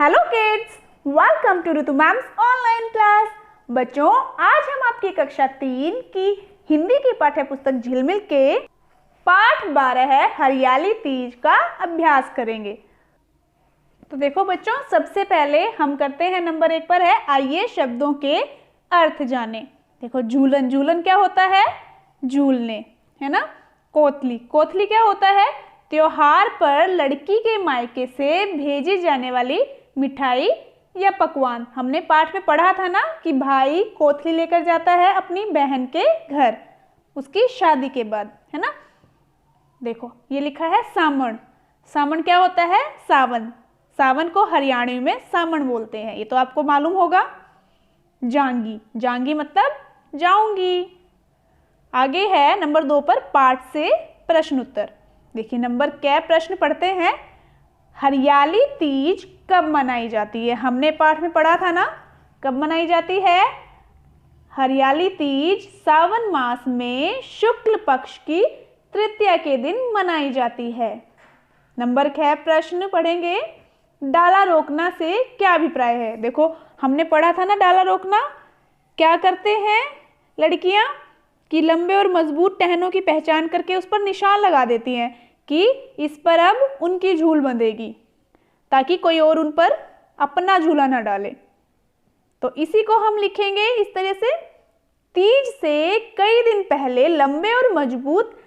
Hello kids, welcome to Ritu ma'am's online class. बच्चों, आज हम आपकी कक्षा 3 की हिंदी की पाठ्य पुस्तक झिलमिल के पाठ 12 हरियाली तीज का अभ्यास करेंगे। तो देखो बच्चों, सबसे पहले हम करते हैं नंबर 1 पर है आइए शब्दों के अर्थ जाने। देखो, झूलन, झूलन क्या होता है? झूलने, है ना। कोतली, कोतली क्या होता है? त्योहार पर लड़की के मायके से भेजी जाने वाली मिठाई या पकवान। हमने पाठ में पढ़ा था ना कि भाई कोतली लेकर जाता है अपनी बहन के घर उसकी शादी के बाद, है ना। देखो, ये लिखा है सामण। सामण क्या होता है? सावन। सावन को हरियाणवी में सामण बोलते हैं, ये तो आपको मालूम होगा। जांगी, जांगी मतलब जाऊंगी। आगे है नंबर 2 पर पाठ से प्रश्न उत्तर। देखिए, नंबर क्या प्रश्न पढ़ते हैं। हरियाली तीज कब मनाई जाती है? हमने पाठ में पढ़ा था ना, कब मनाई जाती है? हरियाली तीज सावन मास में शुक्ल पक्ष की तृतीया के दिन मनाई जाती है। नंबर 6 प्रश्न पढ़ेंगे। डाला रोकना से क्या अभिप्राय है? देखो, हमने पढ़ा था ना डाला रोकना। क्या करते हैं लड़कियां कि लंबे और मजबूत टहनों की पहचान करके उस पर निशान लगा देती हैं कि इस पर अब उनकी झूल बंधेगी, ताकि कोई और उन पर अपना झूला ना डाले। तो इसी को हम लिखेंगे इस तरह से। तीज से कई दिन पहले लंबे और मजबूत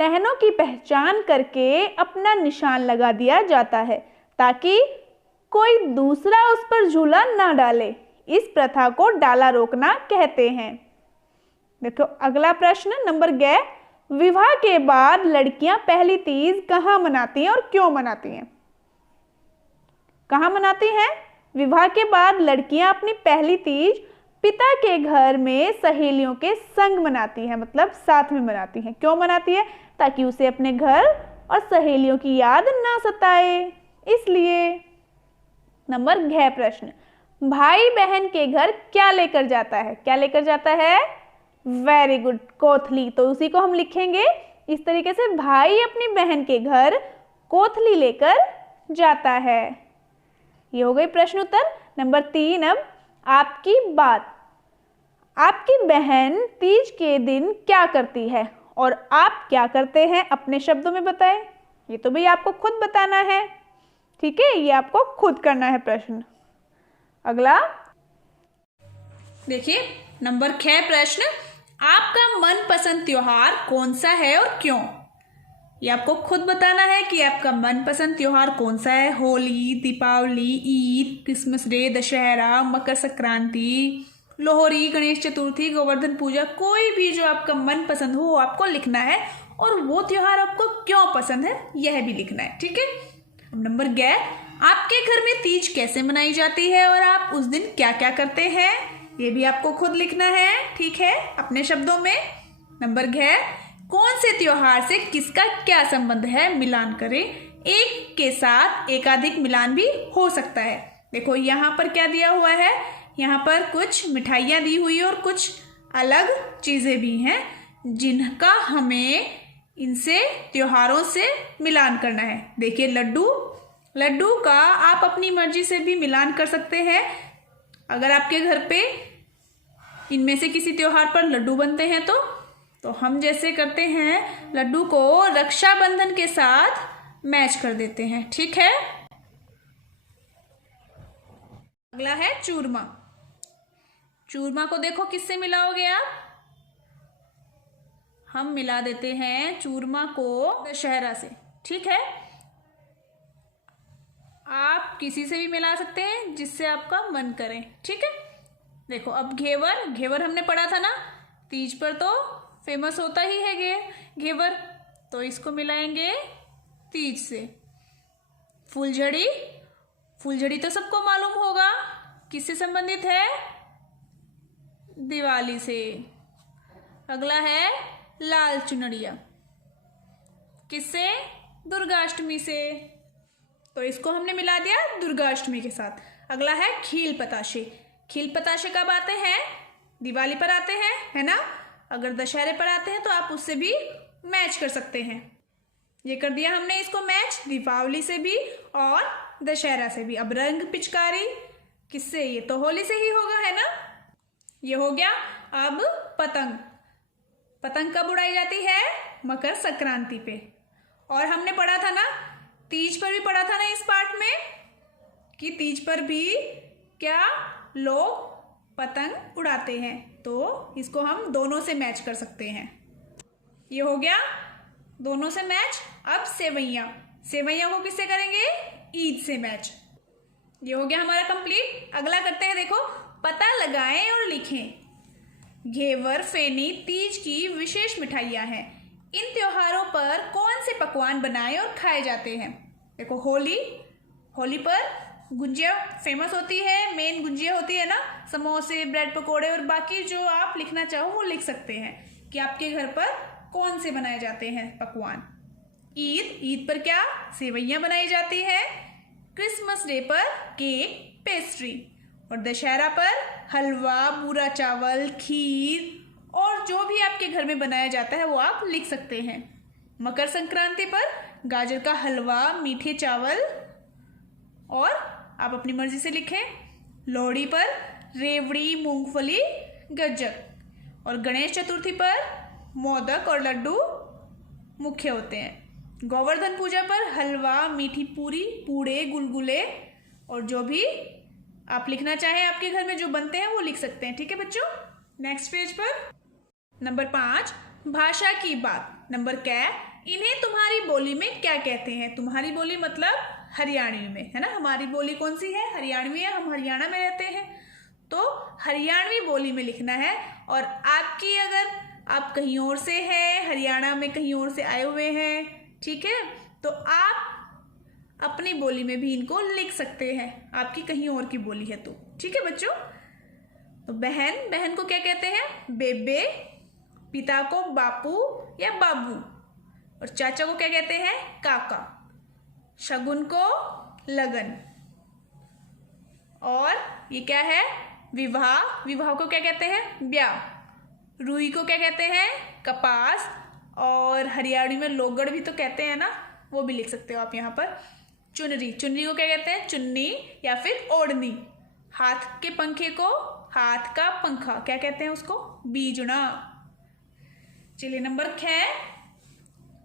टहनों की पहचान करके अपना निशान लगा दिया जाता है, ताकि कोई दूसरा उस पर झूला ना डाले। इस प्रथा को डाला रोकना कहते हैं। देखो, अगला प्रश्न नंबर 11। विवाह के बाद लड़कियां पहली तीज कहाँ मनाती हैं और क्यों मनाती हैं? कहाँ मनाती हैं? विवाह के बाद लड़कियां अपनी पहली तीज पिता के घर में सहेलियों के संग मनाती हैं, मतलब साथ में मनाती हैं। क्यों मनाती है? ताकि उसे अपने घर और सहेलियों की याद ना सताए, इसलिए। नंबर 6 प्रश्न। भाई बहन के घर क्या लेकर जाता है? क्या लेकर जाता है? वेरी गुड, कोथली। तो उसी को हम लिखेंगे इस तरीके से। भाई अपनी बहन के घर कोथली लेकर जाता है। ये हो गई प्रश्न उत्तर। नंबर 3 अब आपकी बात। आपकी बहन तीज के दिन क्या करती है और आप क्या करते हैं? अपने शब्दों में बताएं। ये तो भाई आपको खुद बताना है, ठीक है। ये आपको खुद करना है प्रश्न। अगला देखिए, नंबर 6 प्रश्न। आपका मनपसंद त्योहार कौन सा है और क्यों? ये आपको खुद बताना है कि आपका मनपसंद त्योहार कौन सा है। होली, दीपावली, ईद, क्रिसमस डे, दशहरा, मकर संक्रांति, लोहड़ी, गणेश चतुर्थी, गोवर्धन पूजा, कोई भी जो आपका मनपसंद हो वो आपको लिखना है, और वो त्योहार आपको क्यों पसंद है यह भी लिखना है, ठीक है। अब नंबर 11। आपके घर में तीज कैसे मनाई जाती है और आप उस दिन क्या क्या करते हैं? ये भी आपको खुद लिखना है, ठीक है, अपने शब्दों में। नंबर 11। कौन से त्योहार से किसका क्या संबंध है? मिलान करें। एक के साथ एकाधिक मिलान भी हो सकता है। देखो, यहाँ पर क्या दिया हुआ है? यहाँ पर कुछ मिठाइयाँ दी हुई और कुछ अलग चीज़ें भी हैं जिनका हमें इनसे त्योहारों से मिलान करना है। देखिए, लड्डू, लड्डू का आप अपनी मर्जी से भी मिलान कर सकते हैं। अगर आपके घर पे इनमें से किसी त्योहार पर लड्डू बनते हैं तो हम जैसे करते हैं, लड्डू को रक्षाबंधन के साथ मैच कर देते हैं, ठीक है। अगला है चूरमा। चूरमा को देखो किससे मिलाओगे आप? हम मिला देते हैं चूरमा को दशहरा से, ठीक है। आप किसी से भी मिला सकते हैं जिससे आपका मन करे, ठीक है। देखो, अब घेवर, घेवर हमने पढ़ा था ना, तीज पर तो फेमस होता ही है घेवर, तो इसको मिलाएंगे तीज से। फूलझड़ी, फूलझड़ी तो सबको मालूम होगा किससे संबंधित है? दिवाली से। अगला है लाल चुनरिया, किससे? दुर्गाष्टमी से, तो इसको हमने मिला दिया दुर्गाष्टमी के साथ। अगला है खील पताशे। खील पताशे कब आते हैं? दिवाली पर आते हैं, है ना। अगर दशहरे पर आते हैं तो आप उससे भी मैच कर सकते हैं। ये कर दिया हमने इसको मैच, दीपावली से भी और दशहरा से भी। अब रंग पिचकारी किससे? ये तो होली से ही होगा, है ना। ये हो गया। अब पतंग। पतंग कब उड़ाई जाती है? मकर संक्रांति पे। और हमने पढ़ा था ना, तीज पर भी पढ़ा था ना इस पाठ में, कि तीज पर भी क्या लोग पतंग उड़ाते हैं। तो इसको हम दोनों से मैच कर सकते हैं। ये हो गया दोनों से मैच। अब सेवैयां। सेवैयां को किससे करेंगे? ईद से मैच। ये हो गया हमारा कंप्लीट। अगला करते हैं, देखो, पता लगाएं और लिखें। घेवर, फेनी, तीज की विशेष मिठाइयां हैं। इन त्योहारों पर कौन से पकवान बनाए और खाए जाते हैं? देखो, होली। होली पर गुंजिया फेमस होती है, मेन गुंजिया होती है ना। समोसे, ब्रेड पकोड़े और बाकी जो आप लिखना चाहो वो लिख सकते हैं कि आपके घर पर कौन से बनाए जाते हैं पकवान। ईद। ईद पर क्या? सेवैयां बनाई जाती है। क्रिसमस डे पर केक, पेस्ट्री। और दशहरा पर हलवा, बूरा चावल, खीर और जो भी आपके घर में बनाया जाता है वो आप लिख सकते हैं। मकर संक्रांति पर गाजर का हलवा, मीठे चावल और आप अपनी मर्जी से लिखें। लोहड़ी पर रेवड़ी, मूंगफली, गज्जक। और गणेश चतुर्थी पर मोदक और लड्डू मुख्य होते हैं। गोवर्धन पूजा पर हलवा, मीठी पूरी, पूड़े, गुलगुले और जो भी आप लिखना चाहें आपके घर में जो बनते हैं वो लिख सकते हैं। ठीक है बच्चों। नेक्स्ट पेज पर नंबर 5, भाषा की बात। नंबर क्या? इन्हें तुम्हारी बोली में क्या कहते हैं? तुम्हारी बोली मतलब हरियाणवी में, है ना। हमारी बोली कौन सी है? हरियाणवी है, हम हरियाणा में रहते हैं। तो हरियाणवी बोली में लिखना है। और आपकी, अगर आप कहीं और से हैं, हरियाणा में कहीं और से आए हुए हैं, ठीक है, तो आप अपनी बोली में भी इनको लिख सकते हैं, आपकी कहीं और की बोली है तो। ठीक है बच्चों। तो बहन। बहन को क्या कहते हैं? बेबे। पिता को बापू या बाबू। और चाचा को क्या कहते हैं? काका। शगुन को लगन। और ये क्या है? विवाह। विवाह को क्या कहते हैं? ब्याह। रुई को क्या कहते हैं? कपास। और हरियाणवी में लोगड़ भी तो कहते हैं ना, वो भी लिख सकते हो आप यहाँ पर। चुनरी। चुनरी को क्या कहते हैं? चुन्नी या फिर ओढ़नी। हाथ के पंखे को, हाथ का पंखा क्या कहते हैं उसको? बीजना। चलिए नंबर 6,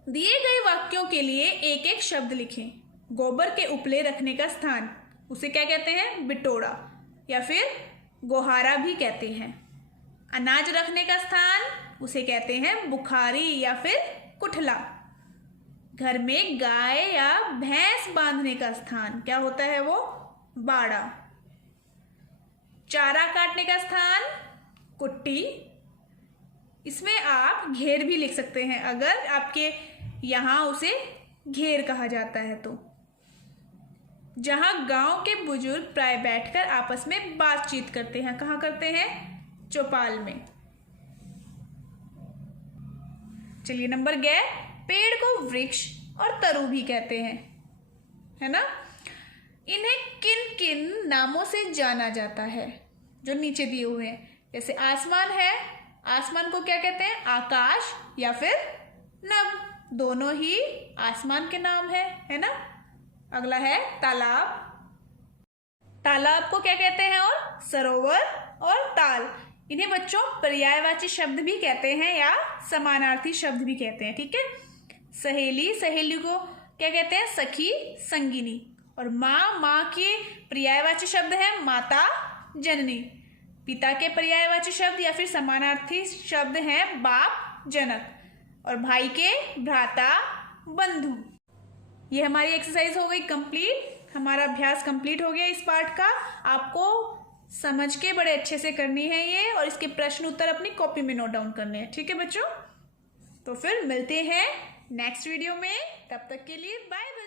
दिए गए वाक्यों के लिए एक एक शब्द लिखें। गोबर के उपले रखने का स्थान, उसे क्या कहते हैं? बिटोड़ा या फिर गोहारा भी कहते हैं। अनाज रखने का स्थान, उसे कहते हैं बुखारी या फिर कुठला। घर में गाय या भैंस बांधने का स्थान क्या होता है? वो बाड़ा। चारा काटने का स्थान, कुट्टी। इसमें आप घेर भी लिख सकते हैं अगर आपके यहाँ उसे घेर कहा जाता है तो। जहां गांव के बुजुर्ग प्राय बैठकर आपस में बातचीत करते हैं, कहाँ करते हैं? चौपाल में। चलिए नंबर 11, पेड़ को वृक्ष और तरु भी कहते हैं, है ना। इन्हें किन किन नामों से जाना जाता है? जो नीचे दिए हुए हैं। जैसे आसमान है, आसमान को क्या कहते हैं? आकाश या फिर नभ। दोनों ही आसमान के नाम है ना। अगला है तालाब। तालाब को क्या कहते हैं? और सरोवर और ताल। इन्हें बच्चों पर्यायवाची शब्द भी कहते हैं या समानार्थी शब्द भी कहते हैं। ठीक है। सहेली, सहेली को क्या कहते हैं? सखी, संगिनी। और माँ, माँ के पर्यायवाची शब्द है माता, जननी। पिता के पर्यायवाची शब्द या फिर समानार्थी शब्द हैं बाप, जनक। और भाई के भ्राता, बंधु। ये हमारी एक्सरसाइज हो गई कंप्लीट। हमारा अभ्यास कंप्लीट हो गया इस पाठ का। आपको समझ के बड़े अच्छे से करनी है ये, और इसके प्रश्न उत्तर अपनी कॉपी में नोट डाउन करने हैं। ठीक है बच्चों। तो फिर मिलते हैं नेक्स्ट वीडियो में। तब तक के लिए बाय।